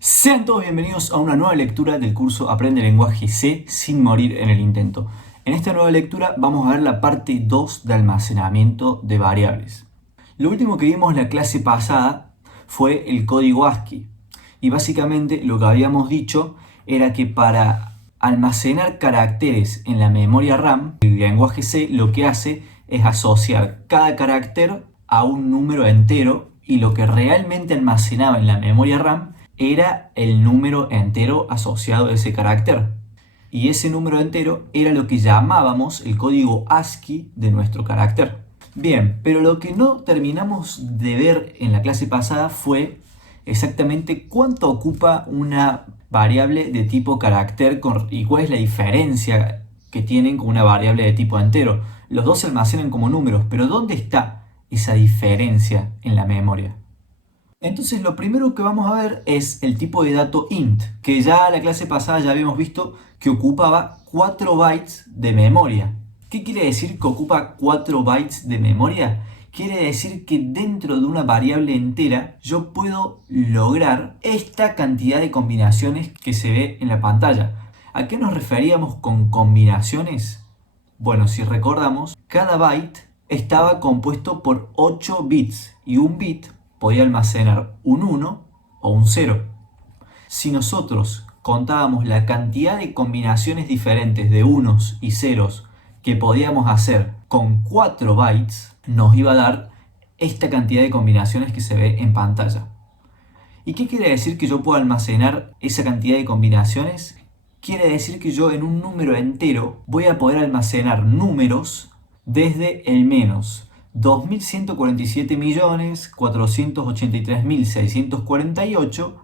Sean todos bienvenidos a una nueva lectura del curso Aprende Lenguaje C sin morir en el intento. En esta nueva lectura vamos a ver la parte 2 de almacenamiento de variables. Lo último que vimos en la clase pasada fue el código ASCII. Y básicamente lo que habíamos dicho era que para almacenar caracteres en la memoria RAM, el lenguaje C lo que hace es asociar cada carácter a un número entero y lo que realmente almacenaba en la memoria RAM era el número entero asociado a ese carácter. Y ese número entero era lo que llamábamos el código ASCII de nuestro carácter. Bien, pero lo que no terminamos de ver en la clase pasada fue exactamente cuánto ocupa una variable de tipo carácter y cuál es la diferencia que tienen con una variable de tipo entero. Los dos se almacenan como números, pero ¿dónde está esa diferencia en la memoria? Entonces lo primero que vamos a ver es el tipo de dato int, que ya la clase pasada ya habíamos visto que ocupaba 4 bytes de memoria. ¿Qué quiere decir que ocupa 4 bytes de memoria? Quiere decir que dentro de una variable entera yo puedo lograr esta cantidad de combinaciones que se ve en la pantalla. ¿A qué nos referíamos con combinaciones? Bueno, si recordamos, cada byte estaba compuesto por 8 bits y un bit podía almacenar un 1 o un 0. Si nosotros contábamos la cantidad de combinaciones diferentes de unos y ceros que podíamos hacer con 4 bytes, nos iba a dar esta cantidad de combinaciones que se ve en pantalla. ¿Y qué quiere decir que yo puedo almacenar esa cantidad de combinaciones? Quiere decir que yo en un número entero voy a poder almacenar números desde el menos 2.147.483.648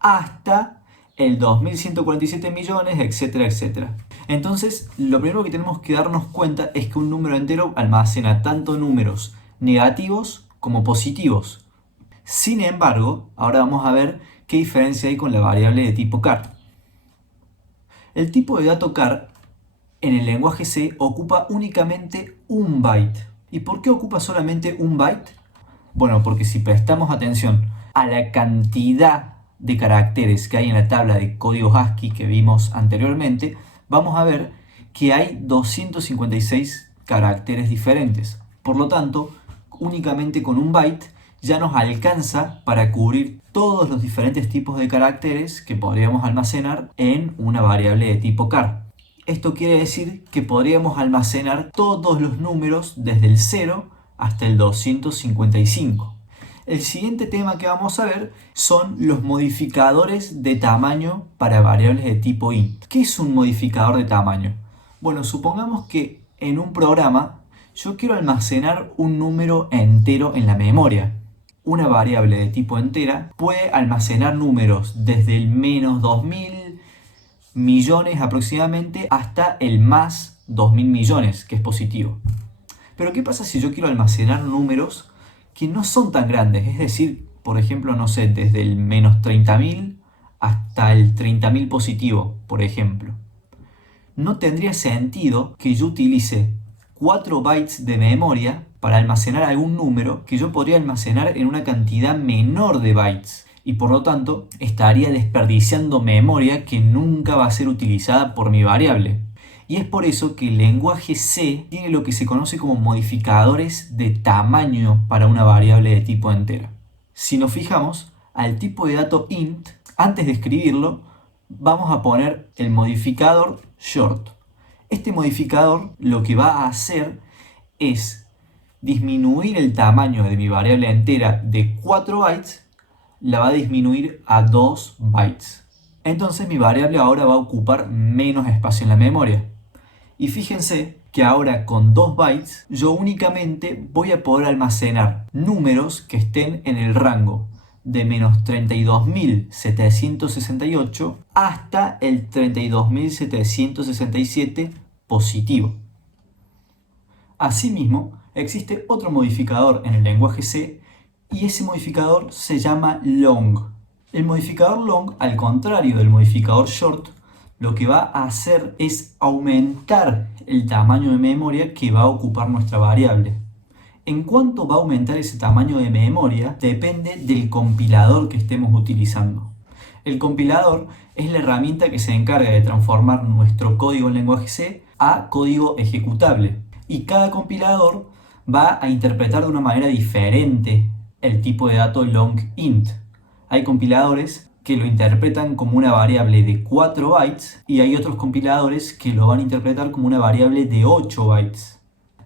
hasta el 2.147 millones, etcétera, etcétera. Entonces, lo primero que tenemos que darnos cuenta es que un número entero almacena tanto números negativos como positivos. Sin embargo, ahora vamos a ver qué diferencia hay con la variable de tipo char. El tipo de dato char en el lenguaje C ocupa únicamente un byte. ¿Y por qué ocupa solamente un byte? Bueno, porque si prestamos atención a la cantidad de caracteres que hay en la tabla de códigos ASCII que vimos anteriormente, vamos a ver que hay 256 caracteres diferentes. Por lo tanto, únicamente con un byte ya nos alcanza para cubrir todos los diferentes tipos de caracteres que podríamos almacenar en una variable de tipo char. Esto quiere decir que podríamos almacenar todos los números desde el 0 hasta el 255. El siguiente tema que vamos a ver son los modificadores de tamaño para variables de tipo int. ¿Qué es un modificador de tamaño? Bueno, supongamos que en un programa yo quiero almacenar un número entero en la memoria. Una variable de tipo entera puede almacenar números desde el menos 2000 millones aproximadamente hasta el más 2000 millones, que es positivo. Pero ¿qué pasa si yo quiero almacenar números que no son tan grandes? Es decir, por ejemplo, no sé, desde el menos 30.000 hasta el 30.000 positivo, por ejemplo. No tendría sentido que yo utilice 4 bytes de memoria para almacenar algún número que yo podría almacenar en una cantidad menor de bytes. Y por lo tanto estaría desperdiciando memoria que nunca va a ser utilizada por mi variable. Y es por eso que el lenguaje C tiene lo que se conoce como modificadores de tamaño para una variable de tipo entera. Si nos fijamos, al tipo de dato int, antes de escribirlo, vamos a poner el modificador short. Este modificador lo que va a hacer es disminuir el tamaño de mi variable entera de 4 bytes, la va a disminuir a 2 bytes. Entonces mi variable ahora va a ocupar menos espacio en la memoria. Y fíjense que ahora con 2 bytes yo únicamente voy a poder almacenar números que estén en el rango de menos 32.768 hasta el 32.767 positivo. Asimismo, existe otro modificador en el lenguaje C y ese modificador se llama long. El modificador long, al contrario del modificador short, lo que va a hacer es aumentar el tamaño de memoria que va a ocupar nuestra variable. En cuánto va a aumentar ese tamaño de memoria depende del compilador que estemos utilizando. El compilador es la herramienta que se encarga de transformar nuestro código en lenguaje C a código ejecutable. Y cada compilador va a interpretar de una manera diferente el tipo de dato long int. Hay compiladores que lo interpretan como una variable de 4 bytes y hay otros compiladores que lo van a interpretar como una variable de 8 bytes.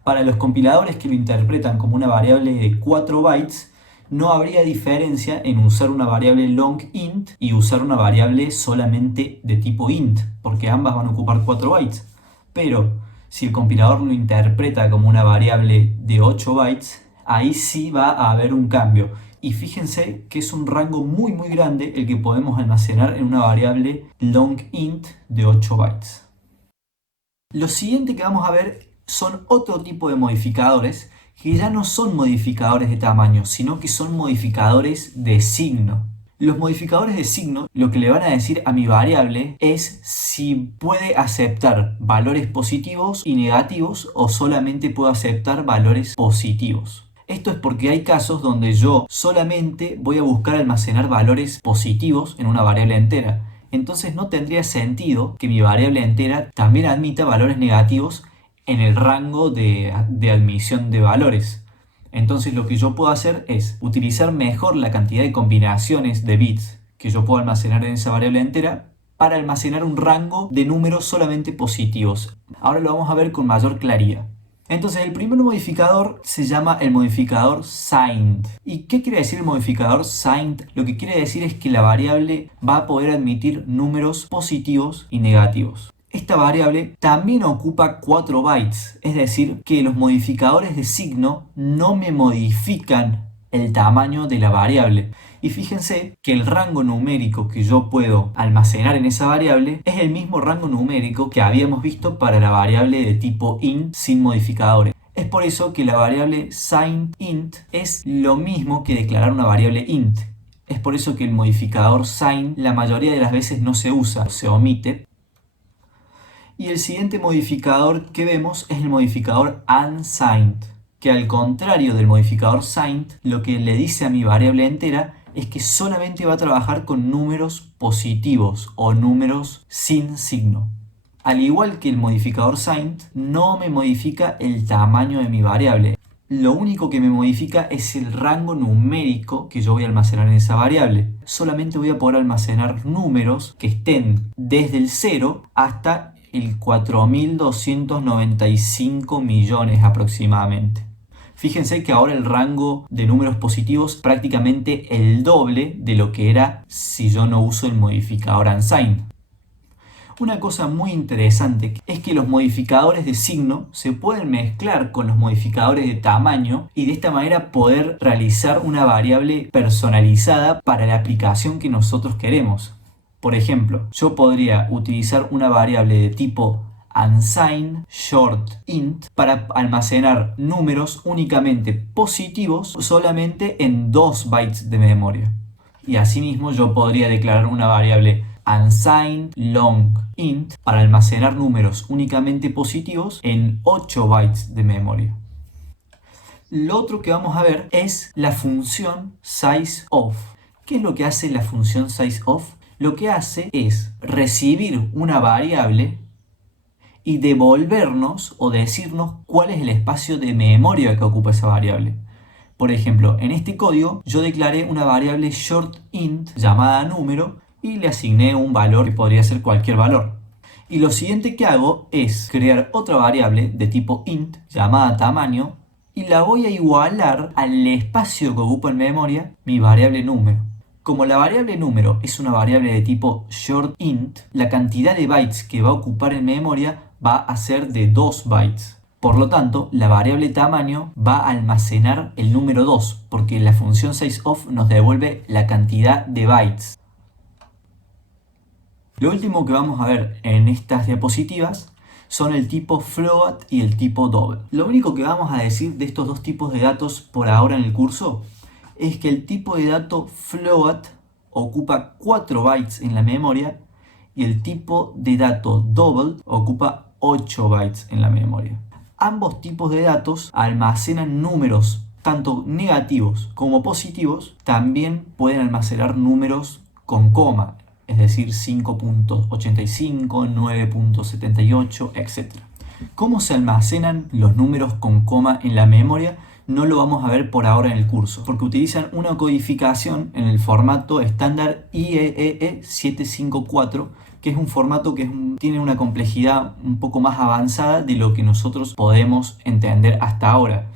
Para los compiladores que lo interpretan como una variable de 4 bytes, no habría diferencia en usar una variable long int y usar una variable solamente de tipo int, porque ambas van a ocupar 4 bytes. Pero si el compilador lo interpreta como una variable de 8 bytes, ahí sí va a haber un cambio. Y fíjense que es un rango muy grande el que podemos almacenar en una variable long int de 8 bytes. Lo siguiente que vamos a ver son otro tipo de modificadores que ya no son modificadores de tamaño, sino que son modificadores de signo. Los modificadores de signo lo que le van a decir a mi variable es si puede aceptar valores positivos y negativos o solamente puede aceptar valores positivos. Esto es porque hay casos donde yo solamente voy a buscar almacenar valores positivos en una variable entera. Entonces no tendría sentido que mi variable entera también admita valores negativos en el rango de admisión de valores. Entonces lo que yo puedo hacer es utilizar mejor la cantidad de combinaciones de bits que yo puedo almacenar en esa variable entera para almacenar un rango de números solamente positivos. Ahora lo vamos a ver con mayor claridad. Entonces el primer modificador se llama el modificador signed. ¿Y qué quiere decir el modificador signed? Lo que quiere decir es que la variable va a poder admitir números positivos y negativos. Esta variable también ocupa 4 bytes, es decir, que los modificadores de signo no me modifican el tamaño de la variable. Y fíjense que el rango numérico que yo puedo almacenar en esa variable es el mismo rango numérico que habíamos visto para la variable de tipo int sin modificadores. Es por eso que la variable signedInt es lo mismo que declarar una variable int. Es por eso que el modificador sign la mayoría de las veces no se usa, se omite. Y el siguiente modificador que vemos es el modificador unsigned, que al contrario del modificador signed, lo que le dice a mi variable entera es que solamente va a trabajar con números positivos o números sin signo. Al igual que el modificador signed, no me modifica el tamaño de mi variable. Lo único que me modifica es el rango numérico que yo voy a almacenar en esa variable. Solamente voy a poder almacenar números que estén desde el 0 hasta el 4.295 millones aproximadamente. Fíjense que ahora el rango de números positivos es prácticamente el doble de lo que era si yo no uso el modificador unsigned. Una cosa muy interesante es que los modificadores de signo se pueden mezclar con los modificadores de tamaño y de esta manera poder realizar una variable personalizada para la aplicación que nosotros queremos. Por ejemplo, yo podría utilizar una variable de tipo unsigned short int para almacenar números únicamente positivos solamente en 2 bytes de memoria. Y asimismo yo podría declarar una variable unsigned long int para almacenar números únicamente positivos en 8 bytes de memoria. Lo otro que vamos a ver es la función sizeOf. ¿Qué es lo que hace la función sizeOf? Lo que hace es recibir una variable y devolvernos o decirnos cuál es el espacio de memoria que ocupa esa variable. Por ejemplo, en este código yo declaré una variable shortInt llamada número y le asigné un valor que podría ser cualquier valor. Y lo siguiente que hago es crear otra variable de tipo int llamada tamaño y la voy a igualar al espacio que ocupa en memoria mi variable número. Como la variable número es una variable de tipo shortInt, la cantidad de bytes que va a ocupar en memoria va a ser de 2 bytes. Por lo tanto, la variable tamaño va a almacenar el número 2, porque la función sizeOf nos devuelve la cantidad de bytes. Lo último que vamos a ver en estas diapositivas son el tipo float y el tipo double. Lo único que vamos a decir de estos dos tipos de datos por ahora en el curso es que el tipo de dato float ocupa 4 bytes en la memoria y el tipo de dato double ocupa 8 bytes en la memoria. Ambos tipos de datos almacenan números tanto negativos como positivos, también pueden almacenar números con coma, es decir, 5.85, 9.78, etc. ¿Cómo se almacenan los números con coma en la memoria? No lo vamos a ver por ahora en el curso, porque utilizan una codificación en el formato estándar IEEE 754, que es un formato que tiene una complejidad un poco más avanzada de lo que nosotros podemos entender hasta ahora.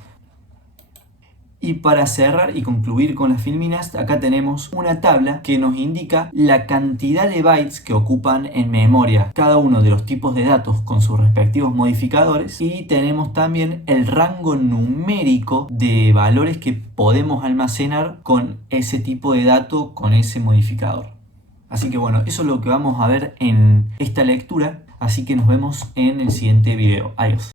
Y para cerrar y concluir con las filminas, acá tenemos una tabla que nos indica la cantidad de bytes que ocupan en memoria cada uno de los tipos de datos con sus respectivos modificadores, y tenemos también el rango numérico de valores que podemos almacenar con ese tipo de dato, con ese modificador. Así que bueno, eso es lo que vamos a ver en esta lectura, así que nos vemos en el siguiente video. Adiós.